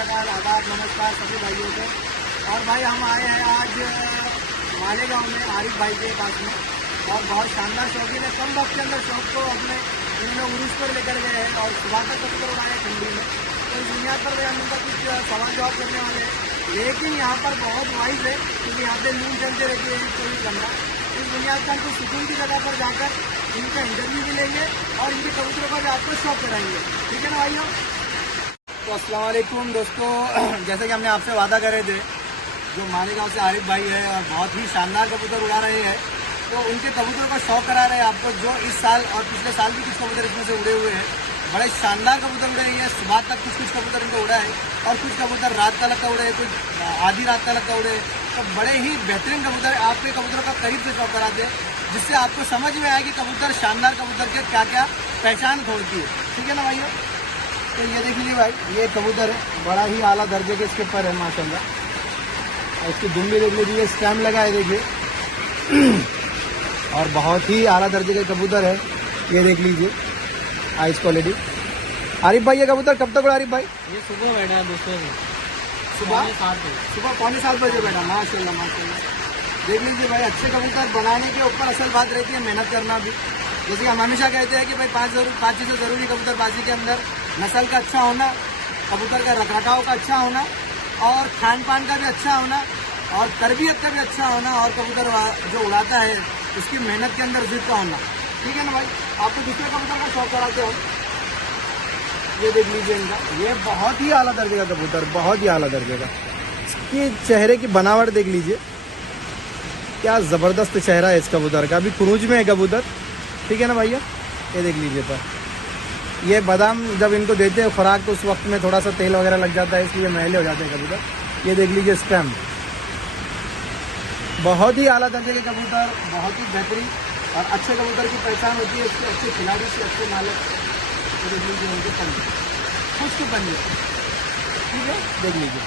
अकाल, आदाब, नमस्कार सभी भाइयों को। और भाई हम आए हैं आज मालेगांव में आरिफ भाई के पास में, और बहुत शानदार शौकीन है। कम वक्त के अंदर शौक को अपने इन्होंने उरूज पर लेकर गए हैं और सुबह तक कबूतर उड़ाए ठंडी में। तो इस बुनियाद पर भाई हम उनका कुछ सवाल जवाब करने वाले हैं, लेकिन यहाँ पर बहुत वाइज है क्योंकि यहाँ पे नींद चलते रहती है 24 घंटा। इस बुनियाद पर कुछ सुकून की जगह पर जाकर इनका इंटरव्यू भी लेंगे और इनके कबूतरों का भी आपको शौक कराएंगे, ठीक है ना भाइयों। तो अस्सलाम वालेकुम दोस्तों, जैसे कि हमने आपसे वादा करे थे, जो मालेगांव से आरिफ भाई है और बहुत ही शानदार कबूतर उड़ा रहे हैं, तो उनके कबूतरों का शौक करा रहे हैं आपको। जो इस साल और पिछले साल भी कुछ कबूतर इसमें से उड़े हुए हैं, बड़े शानदार कबूतर उड़े हैं। सुबह तक कुछ कबूतर इनको उड़ा है और कुछ कबूतर रात का लग का उड़े हैं, कुछ आधी रात का लग का उड़े हैं। तो बड़े ही बेहतरीन कबूतर आपके कबूतरों का करीब से शौक कराते हैं, जिससे आपको समझ में आए कि कबूतर शानदार कबूतर के क्या क्या पहचान खोलती है, ठीक है ना भाइयों। तो ये देख लीजिए भाई, ये कबूतर है, बड़ा ही आला दर्जे के इसके पर है माशाल्लाह। और इसकी दुम भी देख लीजिए, स्टैम्प लगा है देखिए, और बहुत ही आला दर्जे का कबूतर है। ये देख लीजिए आइस क्वालिटी। आरिफ भाई ये कबूतर कब तक उड़ा आरिफ भाई? ये सुबह बैठा है दोस्तों, सुबह 7 बजे, सुबह 6:45 बजे बैठा। माशाल्लाह माशाल्लाह, देख लीजिए भाई, अच्छे कबूतर बनाने के ऊपर असल बात रहती है मेहनत करना भी। जैसे कि हम हमेशा कहते हैं कि भाई पाँच चीज़ें ज़रूरी कबूतरबाजी के अंदर: नस्ल का अच्छा होना, कबूतर का रखरखाव का अच्छा होना, और खान पान का भी अच्छा होना, और तरबियत का भी अच्छा होना, और कबूतर जो उड़ाता है उसकी मेहनत के अंदर जिद का होना, ठीक है ना भाई। आपको दूसरे कबूतर का शौक कराते हो, ये देख लीजिए इनका, ये बहुत ही आला दर्जे का कबूतर, बहुत ही आला दर्जे का। इसकी चेहरे की बनावट देख लीजिए, क्या ज़बरदस्त चेहरा है इस कबूतर का। अभी क्रूज में है कबूतर, ठीक है ना भैया। ये देख लीजिए पर, ये बादाम जब इनको देते हैं खुराक तो उस वक्त में थोड़ा सा तेल वगैरह लग जाता है, इसलिए मैले हो जाते हैं कबूतर। ये देख लीजिए स्टैम्प, बहुत ही आला दर्जे के कबूतर, बहुत ही बेहतरीन। और अच्छे कबूतर की पहचान होती है उसके अच्छे खिलाड़ी से, अच्छे मालिक। ये देख लीजिए उनके पंजे, कुछ के पंजे, ठीक है। देख लीजिए,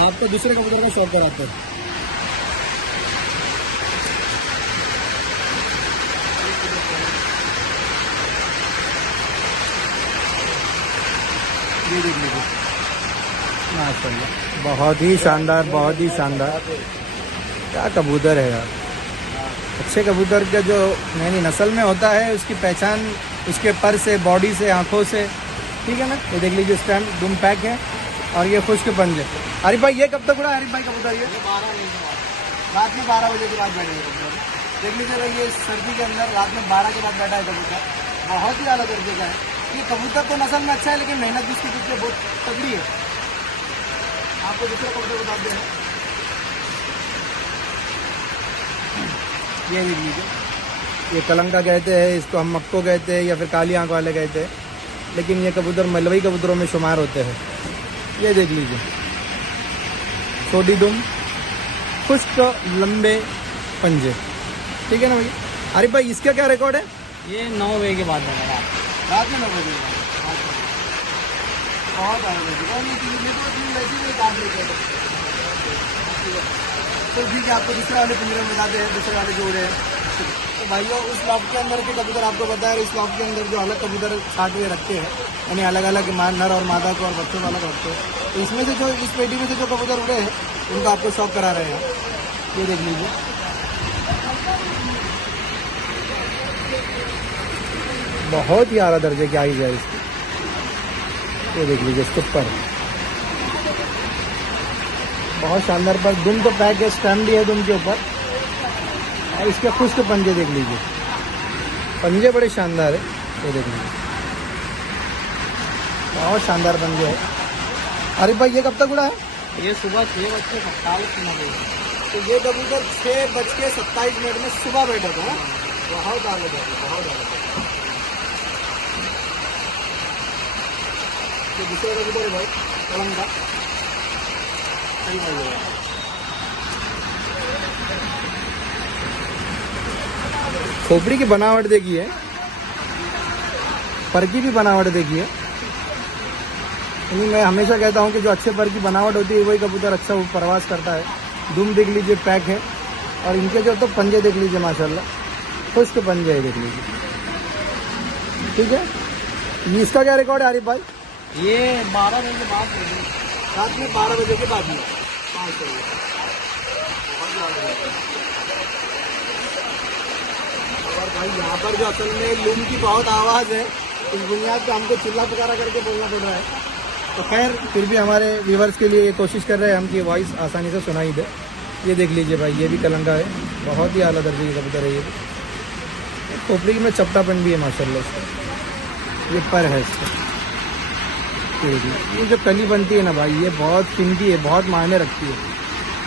आपको दूसरे कबूतर का शौक कराते हैं। ये देख लीजिए माशाल्लाह, बहुत ही शानदार, बहुत ही शानदार। क्या कबूतर है यार। अच्छे कबूतर का जो नई नस्ल में होता है उसकी पहचान उसके पर से, बॉडी से, आंखों से, ठीक है ना। ये देख लीजिए स्टैम्प, दुम पैक है, और ये खुश्क पंजे। आरिफ भाई ये कब तक उड़ा आरिफ भाई कबूतर? ये 12 बजे के बाद, रात में 12 बजे के बाद बैठेगा कबूतर। देख लीजिए भाई, ये सर्दी के अंदर रात में 12 के बाद बैठा है कबूतर, बहुत ही अलग दर्जे का है। ये कबूतर तो नस्ल में अच्छा है, लेकिन मेहनत भी इसके पीछे बहुत तगड़ी है। आपको दूसरा कबूतर बताते हैं, ये देख लीजिए, ये कलंका कहते हैं इसको, हम मक्को कहते हैं, या फिर काली आंख वाले कहते हैं, लेकिन ये कबूतर मलवई कबूतरों में शुमार होते हैं। ये देख लीजिए, छोटी दुम, खुश्क लंबे पंजे, ठीक है ना भैया। अरे भाई इसका क्या रिकॉर्ड है? ये 9 बजे के बाद बैठा, रात में 9 बजे। बहुत तो ठीक है, आपको दूसरे वाले पिंजरे में बताते हैं, दूसरे वाले जोड़े हैं। तो भाइयों, उस लॉक के अंदर के कबूतर आपको पता है, इस लॉक के अंदर जो अलग कबूतर छाट के रखते हैं, यानी अलग अलग नर और मादा को और बच्चों को अलग रखते हैं। तो इसमें से जो इस पेटी में से जो कबूतर उड़े हैं उनका आपको शौक करा रहे हैं। ये देख लीजिए, बहुत ही आला दर्जे की आइज है इसकी। ये देख लीजिए इसके ऊपर बहुत शानदार, पर दुम तो पैक है, स्टैम्प भी है दुम के ऊपर, और इसके खुश्क पंजे देख लीजिए, पंजे बड़े शानदार है। ये देख लीजिए, बहुत शानदार पंजे है। अरे भाई ये कब तक उड़ा है? ये सुबह 6:27 तो ये कबूतर 6:27 में सुबह बैठा था। बहुत आगे था, बहुत आगे। ये दूसरा कबूतर है भाई, कलंका। खोपड़ी की बनावट देखिए, पर की भी बनावट देखिए। मैं हमेशा कहता हूँ कि जो अच्छे पर की बनावट होती है वही कबूतर अच्छा प्रवास करता है। दुम देख लीजिए पैक है, और इनके जो तो पंजे देख लीजिए माशाल्लाह, खुश्क पंजे है देख लीजिए, ठीक है। इसका क्या रिकॉर्ड है आरिफ भाई? ये 12 बजे के बाद होगी। रात में 12 बजे के बाद ही 500। और भाई यहाँ पर जो असल में लूम की बहुत आवाज़ है, इस बुनियाद पे हमको चिल्ला पुकारा करके बोलना पड़ रहा है। तो खैर फिर भी हमारे व्यूवर्स के लिए कोशिश कर रहे हैं हम कि वॉइस आसानी से सुनाई दे। ये देख लीजिए भाई, ये भी कलंगा है, बहुत ही आला दर्जे की कबूतर है ये भी। खोपड़ी में चपटापन भी है माशाल्लाह इसका। ये पर है इसका। ये जो कली बनती है ना भाई, ये बहुत कीमती है, बहुत मायने रखती है।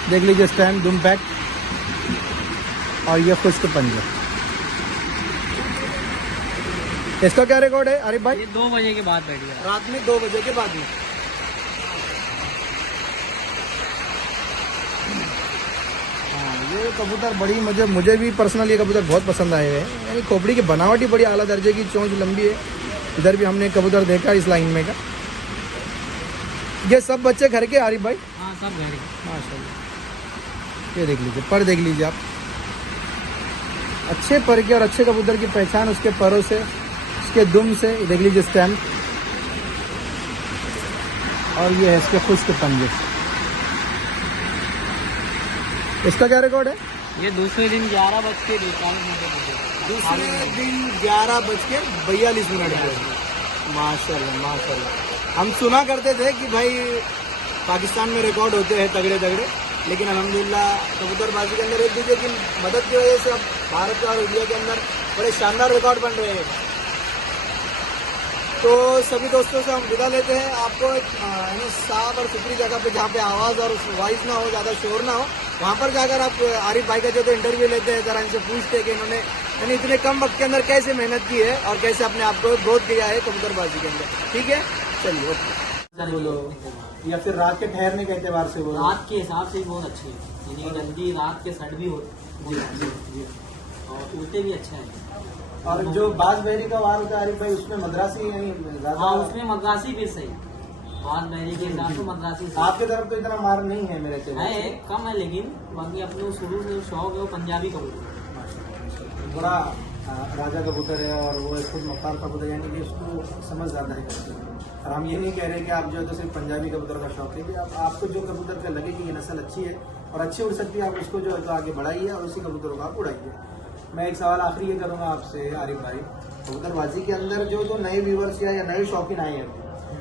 देख लीजिए स्टैंड दुम पैक और ये खुश्क पंजा। इसका क्या रिकॉर्ड है आरिफ भाई? ये 2 बजे के बाद बैठ गया। रात में 2 बजे के बाद में। हाँ, ये कबूतर बड़ी मुझे भी पर्सनली ये कबूतर बहुत पसंद आए हुए हैं। यानी खोपड़ी की बनावट ही बड़ी आला दर्जे की, चोंच लंबी है। इधर भी हमने कबूतर देखा इस लाइन में का। ये सब बच्चे घर के आरिफ भाई? हाँ सब घर के। माशाल्लाह। ये देख लीजिए, पर देख लीजिए आप, अच्छे पर के और अच्छे कबूतर की पहचान उसके परों से, उसके दुम से। देख लीजिए स्टैम्प, और ये है इसके खुश्क पंजे। इसका क्या रिकॉर्ड है? ये दूसरे दिन 11:42 दूसरे दिन 11:42 पे। माशाल्लाह माशाल्लाह। हम सुना करते थे कि भाई पाकिस्तान में रिकॉर्ड होते हैं तगड़े तगड़े, लेकिन अल्हम्दुलिल्लाह कबूतरबाजी के अंदर एक दूसरे की मदद की वजह से अब भारत और इंडिया के अंदर बड़े शानदार रिकॉर्ड बन रहे हैं। तो सभी दोस्तों से हम विदा लेते हैं। आपको एक साफ और सुथरी जगह पे जहाँ पे आवाज़ और वॉइस ना हो, ज़्यादा शोर ना हो, वहाँ पर जाकर आप आरिफ भाई का जो इंटरव्यू लेते हैं, ज़रा इनसे पूछते हैं कि इन्होंने यानी इतने कम वक्त के अंदर कैसे मेहनत की है और कैसे अपने आप को ग्रोथ किया है कबूतरबाजी के अंदर। ठीक है, चलिए ओके। बोलो, या फिर रात के ठहरने के एतबार से बोलो? रात के हिसाब से बहुत अच्छी है, यानी जल्दी रात के सेट भी होते और उड़ते भी अच्छा है। और जो बाज बहरी का वार होता है आरिफ भाई, उसमें मद्रासी यानी हाँ उसमें मद्रासी फिर सही, बाज बहरी के हिसाब से मद्रासी सही। आपके तरफ तो इतना मार नहीं है मेरे ख्याल है, कम है, लेकिन बाकी अपने शुरू से शौक है वो पंजाबी कबूतर। बड़ा राजा कबूतर है और वो खुद मक्कार कबूतर, यानी कि उसको समझ ज़्यादा है। और हम ये नहीं कह रहे कि आप जो है तो सिर्फ पंजाबी कबूतर का शौक है, कि आपको जो कबूतर का लगे कि ये नस्ल अच्छी है और अच्छी उड़ सकती है, आप उसको जो है तो आगे बढ़ाइए और उसी कबूतरों को आप उड़ाइए। मैं एक सवाल आखिरी ये करूँगा आपसे आरिफ भाई, कबूतरबाजी के अंदर जो नए व्यूवर्स या नए शौकीन आए हैं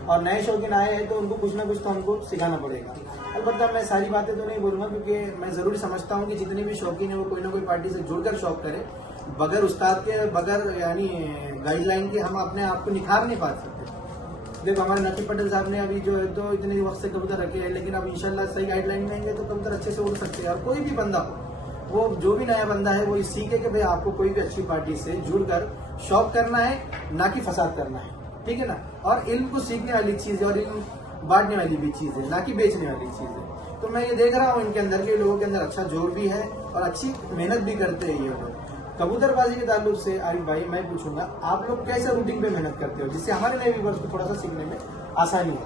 और नए शौकीन आए हैं, तो उनको कुछ ना कुछ तो हमको सिखाना पड़ेगा। अलबत्ता मैं सारी बातें तो नहीं बोलूँगा, क्योंकि मैं ज़रूर समझता हूँ कि जितने भी शौकीन है वो कोई ना कोई पार्टी से जुड़कर शौक करे। बगैर उस्ताद के, बगैर यानी गाइडलाइन के हम अपने आप को निखार नहीं पा सकते। देखो हमारे नकीब पटेल साहब ने अभी जो है तो इतने वक्त से कबूतर रखे हैं, लेकिन अब इंशाल्लाह सही गाइडलाइन देंगे तो कबूतर अच्छे से उड़ सकते हैं। और कोई भी बंदा हो, वो जो भी नया बंदा है, वो सीखे कि भाई आपको कोई भी अच्छी पार्टी से जुड़कर शौक करना है, ना कि फसाद करना है। ठीक है ना? और इल्म को सीखने वाली चीज़ है और इल्म बांटने वाली भी चीज़ है, ना कि बेचने वाली चीज़ है। तो मैं ये देख रहा हूँ इनके अंदर के लोगों के अंदर अच्छा जोर भी है और अच्छी मेहनत भी करते हैं ये लोग। कबूतरबाजी के ताल्लुक से आरिफ भाई मैं पूछूंगा, आप लोग कैसे रूटीन पे मेहनत करते हो जिससे हमारे नए व्यूअर्स को थोड़ा सा सीखने में आसानी हो?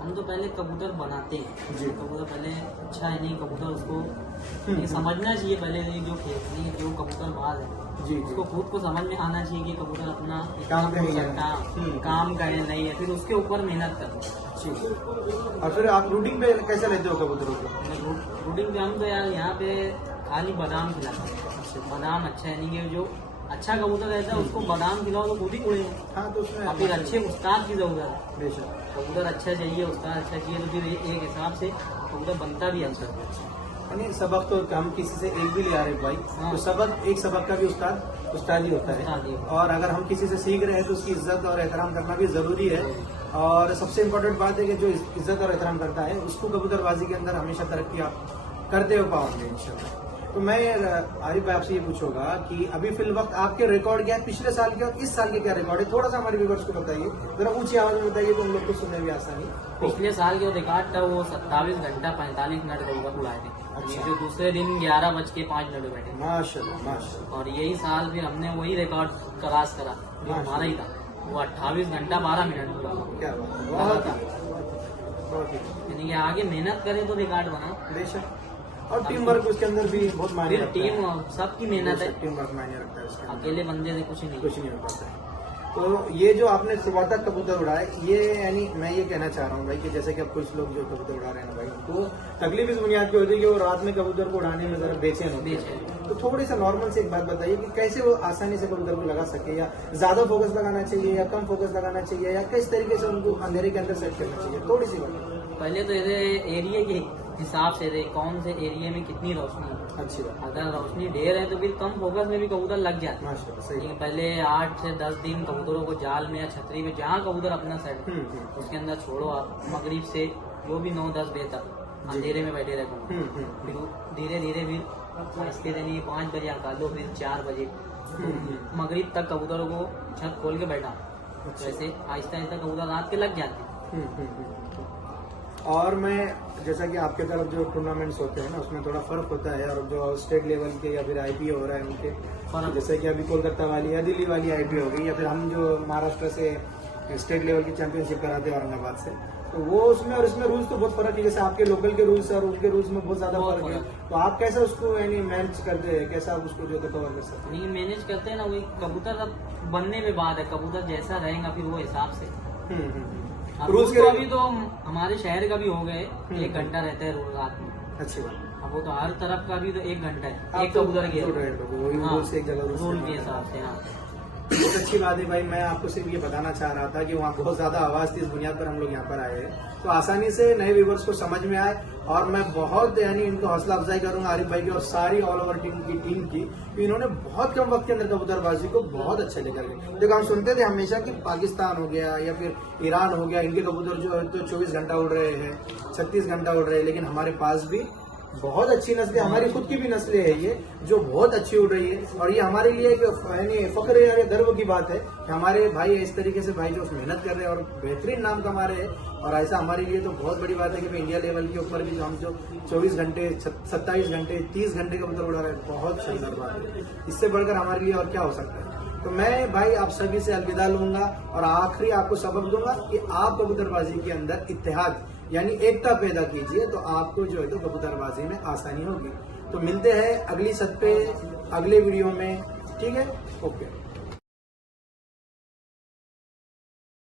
हम तो पहले कबूतर बनाते हैं जी। कबूतर पहले अच्छा है नहीं, कबूतर उसको ये समझना चाहिए पहले, ये जो खेतनी है, जो कबूतर बाज है जी उसको खुद को समझ में आना चाहिए कि कबूतर अपना काम का काम का है नहीं है, फिर उसके ऊपर मेहनत करना। ठीक। और फिर आप रूटीन पे कैसे लेते हो कबूतरों को? रूटीन पे हम तो यार यहाँ पे खाली बादाम खिलाते हैं। बादाम अच्छा है नहीं, जो अच्छा कबूतर रहता है उसको बादाम खिलाओ तो खुद ही उड़ेगा। हाँ, तो उसमें और फिर अच्छे उस्ताद की जरूरत है। बेशक कबूतर अच्छा चाहिए, उस्ताद अच्छा चाहिए, तो फिर एक हिसाब से कबूतर बनता भी अच्छा है। यानी सबक तो हम किसी से एक भी ले आ रहे भाई, हाँ। तो सबक एक सबक का भी उस्ताद ही होता उस्ताद ही है। होता और अगर हम किसी से सीख रहे हैं तो उसकी इज्जत और एहतराम करना भी जरूरी है। और सबसे इम्पोर्टेंट बात है कि जो इज्जत और एहतराम करता है उसको कबूतरबाजी के अंदर हमेशा तरक्की आप करते हो पाओगे इंशाल्लाह। तो मैं आरिफ भाई आपसे ये पूछूंगा कि अभी फिल वक्त आपके रिकॉर्ड क्या है, पिछले साल के और इस साल के क्या रिकॉर्ड है? थोड़ा सा हमारे व्यूअर्स को बताइए, जरा ऊंची आवाज में बताइए तो उन लोग को सुनने में आसानी। पिछले साल जो रिकॉर्ड था वो 27 घंटा 45 मिनट कबूतर उड़ाए थे। अच्छा। ये जो दूसरे दिन 11:05 बैठे। माशाल्लाह माशाल्लाह। और यही साल फिर हमने वही रिकॉर्ड क्रॉस करा जो हमारा ही था, वो 28 घंटा 12 मिनट पूरा। क्या बात है, बहुत ही यानी कि आगे मेहनत करें तो रिकॉर्ड बना। बेशक। और टीम वर्क उसके अंदर भी बहुत मायने फिर रखता है। टीम सबकी मेहनत है, टीम वर्क मायने रखता है उसके अंदर, अकेले बंदे से कुछ नहीं। कुछ नहीं हो पाता है। तो ये जो आपने सुबह तक कबूतर उड़ाया, ये यानी मैं ये कहना चाह रहा हूँ भाई कि जैसे कि अब कुछ लोग जो कबूतर उड़ा रहे हैं ना भाई, उनको तकलीफ इस बुनियाद की होती है कि वो रात में कबूतर को उड़ाने में जरा बेचैन होते हैं। तो थोड़ी सा नॉर्मल से एक बात बताइए कि कैसे वो आसानी से कबूतर को लगा सके, या ज्यादा फोकस लगाना चाहिए या कम फोकस लगाना चाहिए, या किस तरीके से उनको अंधेरे के अंदर सेट करना चाहिए, थोड़ी सी बात। पहले तो एरिया के हिसाब से कौन से एरिया में कितनी रोशनी है। अच्छी बात। अगर रोशनी ढेर है तो फिर कम फोकस में भी कबूतर लग जाते हैं। माशाल्लाह, सही। लेकिन पहले 8 से 10 दिन कबूतरों को जाल में या छतरी में जहाँ कबूतर अपना सेट उसके अंदर छोड़ो आप, मगरिब से जो भी 9-10 बजे तक अंधेरे में बैठे रहो। फिर धीरे धीरे फिर आहिस्ते से 5 बजे हटा दो, फिर 4 बजे मगरिब तक कबूतरों को छत खोल के बैठा। वैसे आहिस्ता आहिस्ता कबूतर रात के लग जाते। और मैं जैसा कि आपके तरफ जो टूर्नामेंट्स होते हैं ना, उसमें थोड़ा फर्क होता है, और जो स्टेट लेवल के या फिर आईपीओ हो रहा है उनके, जैसे कि अभी कोलकाता वाली या दिल्ली वाली आईपीओ हो गई, या फिर हम जो महाराष्ट्र से स्टेट लेवल की चैंपियनशिप कराते हैं औरंगाबाद से, तो वो उसमें और इसमें रूल्स तो बहुत फर्क है। जैसे आपके लोकल के रूल्स और उनके रूल्स में बहुत ज्यादा फर्क है। तो आप कैसे उसको यानी मैनेज करते हैं, कैसा आप उसको जो कवर कर सकते हैं? नहीं, मैनेज करते हैं ना, वही कबूतर अब बनने में बात है, कबूतर जैसा रहेगा फिर वो हिसाब से। रूल्स के अभी तो हमारे शहर का भी हो गए, 1 घंटा रहता है रोज रात में। अच्छी बात। अब वो तो हर तरफ का भी तो 1 घंटा है, एक तो कबूतर के रूल के हिसाब से। हाँ, बहुत अच्छी बात है भाई। मैं आपको सिर्फ ये बताना चाह रहा था कि वहाँ बहुत ज्यादा आवाज थी, इस बुनियाद पर हम लोग यहाँ पर आए हैं, तो आसानी से नए व्यूवर्स को समझ में आए। और मैं बहुत यानी इनको हौसला अफजाई करूंगा आरिफ भाई की और सारी ऑल ओवर टीम की कि इन्होंने बहुत कम वक्त के अंदर कबूतरबाजी को बहुत अच्छा लेकर गए। देखो, हम सुनते थे हमेशा कि पाकिस्तान हो गया या फिर ईरान हो गया, इनके कबूतर जो है तो 24 घंटा उड़ रहे हैं, 36 घंटा उड़ रहे हैं, लेकिन हमारे पास भी बहुत अच्छी नस्लें, हमारी खुद की भी नस्लें हैं ये जो बहुत अच्छी उड़ रही है। और ये हमारे लिए एक फख्र या गर्व की बात है कि हमारे भाई इस तरीके से भाई जो मेहनत कर रहे हैं और बेहतरीन नाम कमा रहे हैं। और ऐसा हमारे लिए तो बहुत बड़ी बात है कि इंडिया लेवल के ऊपर भी जो हम जो 24 घंटे 27 घंटे 30 घंटे कबूतर उड़ा रहे हैं, बहुत शानदार बात है। इससे बढ़कर हमारे लिए और क्या हो सकता है। तो मैं भाई आप सभी से अलविदा लूंगा और आखिरी आपको सबक दूंगा कि आप कबूतरबाजी के अंदर इत्तेहाद यानी एकता पैदा कीजिए, तो आपको जो है तो कबूतरबाजी में आसानी होगी। तो मिलते हैं अगली सत्र पे अगले वीडियो में, ठीक है? ओके।